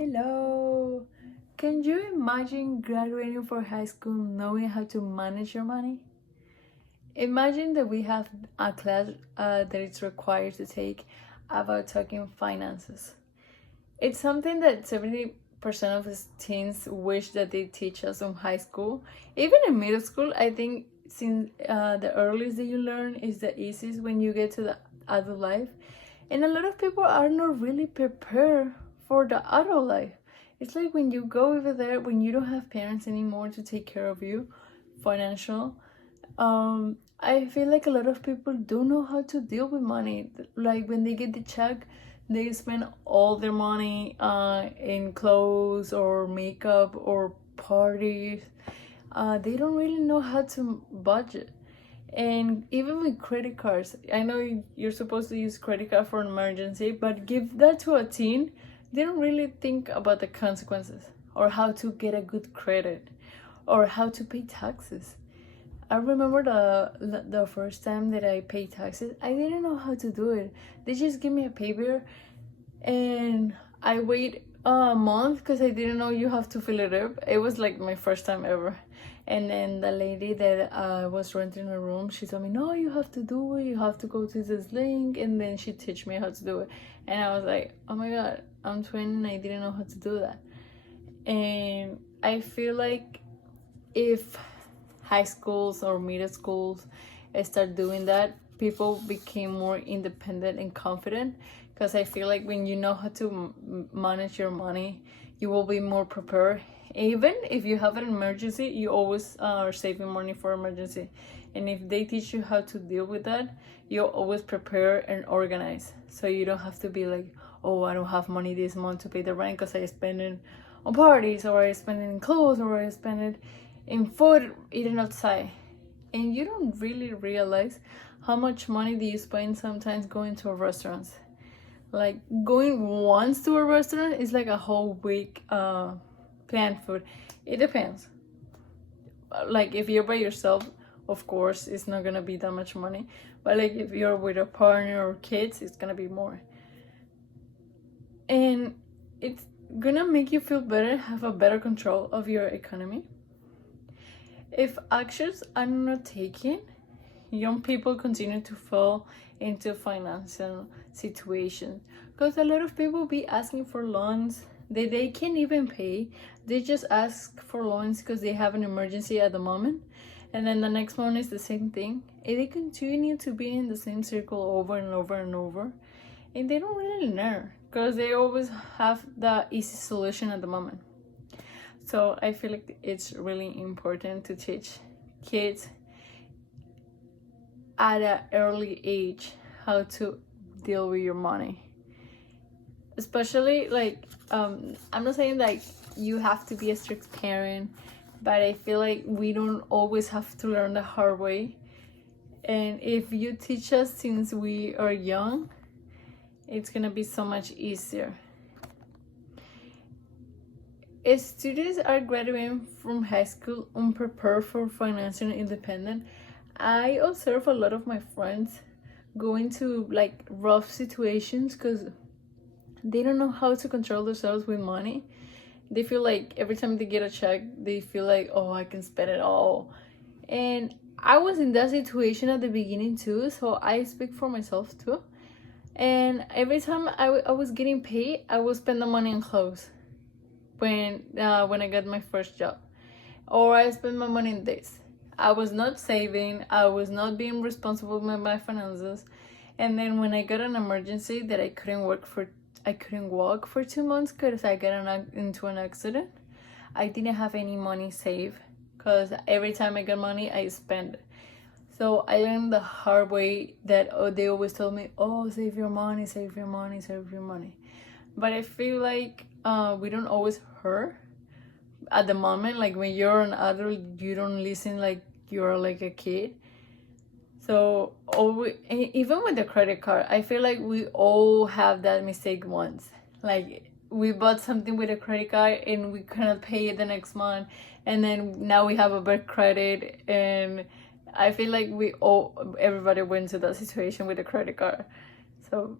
Hello! Can you imagine graduating from high school knowing how to manage your money? Imagine that we have a class that it's required to take about talking finances. It's something that 70% of the teens wish that they teach us in high school. Even in middle school, I think since the earliest that you learn is the easiest when you get to the adult life. And a lot of people are not really prepared for the adult life. It's like when you go over there, when you don't have parents anymore to take care of you, financial. I feel like a lot of people don't know how to deal with money. Like when they get the check, they spend all their money in clothes or makeup or parties. They don't really know how to budget. And even with credit cards, I know you're supposed to use credit card for an emergency, but give that to a teen, they don't really think about the consequences or how to get a good credit or how to pay taxes. I remember the first time that I paid taxes, I didn't know how to do it. They just give me a paper and I wait a month because I didn't know you have to fill it up. It was like my first time ever. And then the lady that was renting a room, she told me, no, you have to do it. You have to go to this link. And then she teach me how to do it. And I was like, oh my God, I'm 20 and I didn't know how to do that. And I feel like if high schools or middle schools start doing that, people became more independent and confident. Because I feel like when you know how to manage your money, you will be more prepared. Even if you have an emergency, you always are saving money for emergency. And if they teach you how to deal with that, you'll always prepare and organize. So you don't have to be like, oh, I don't have money this month to pay the rent because I spend it on parties, or I spend it in clothes, or I spend it in food eating outside. And you don't really realize how much money do you spend sometimes going to a restaurant. Like going once to a restaurant is like a whole week planned food. It depends. Like if you're by yourself, of course it's not gonna be that much money, but like if you're with a partner or kids, it's gonna be more. And it's gonna make you feel better, have a better control of your economy. If actions are not taken, young people continue to fall into financial situations because a lot of people be asking for loans that they can't even pay. They just ask for loans because they have an emergency at the moment, and then the next month is the same thing, and they continue to be in the same circle over and over and over, and they don't really learn because they always have the easy solution at the moment. So I feel like it's really important to teach kids at an early age how to deal with your money. Especially like I'm not saying like you have to be a strict parent, but I feel like we don't always have to learn the hard way. And if you teach us since we are young, it's gonna be so much easier. If students are graduating from high school unprepared for financial independence, I observe a lot of my friends going to like rough situations because they don't know how to control themselves with money. They feel like every time they get a check, they feel like, oh, I can spend it all. And I was in that situation at the beginning too, so I speak for myself too. And every time I was getting paid, I would spend the money on clothes when I got my first job, or I spent my money in this. I was not saving. I was not being responsible with my finances. And then when I got an emergency that I couldn't walk for 2 months because I got into an accident, I didn't have any money saved because every time I got money, I spent it. So I learned the hard way that they always told me, oh, save your money, save your money, save your money. But I feel like we don't always hear at the moment. Like when you're an adult, you don't listen like you're like a kid. So even with the credit card, I feel like we all have that mistake once. Like we bought something with a credit card and we cannot pay it the next month, and then now we have a bad credit. And I feel like everybody went to that situation with a credit card. So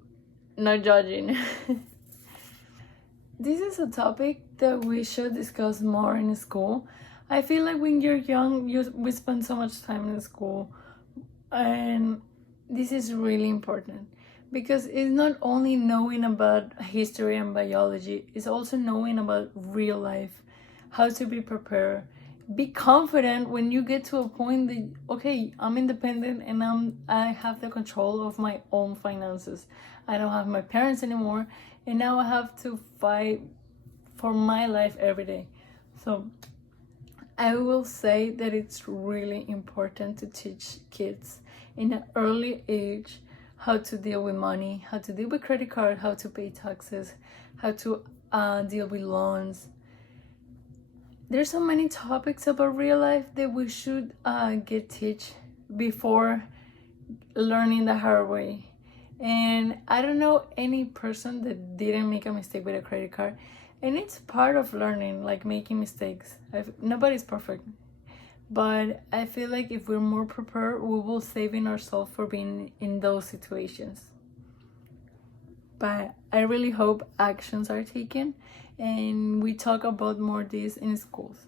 not judging. this is a topic that we should discuss more in school. I feel like when you're young, we spend so much time in school, and this is really important because it's not only knowing about history and biology, it's also knowing about real life, how to be prepared, be confident when you get to a point that, okay, I'm independent and I have the control of my own finances. I don't have my parents anymore, and now I have to fight for my life every day. So I will say that it's really important to teach kids in an early age how to deal with money, how to deal with credit card, how to pay taxes, how to deal with loans. There's so many topics about real life that we should get teach before learning the hard way. And I don't know any person that didn't make a mistake with a credit card, and it's part of learning, like making mistakes. Nobody's perfect, but I feel like if we're more prepared, we will saving ourselves for being in those situations. But I really hope actions are taken and we talk about more this in schools.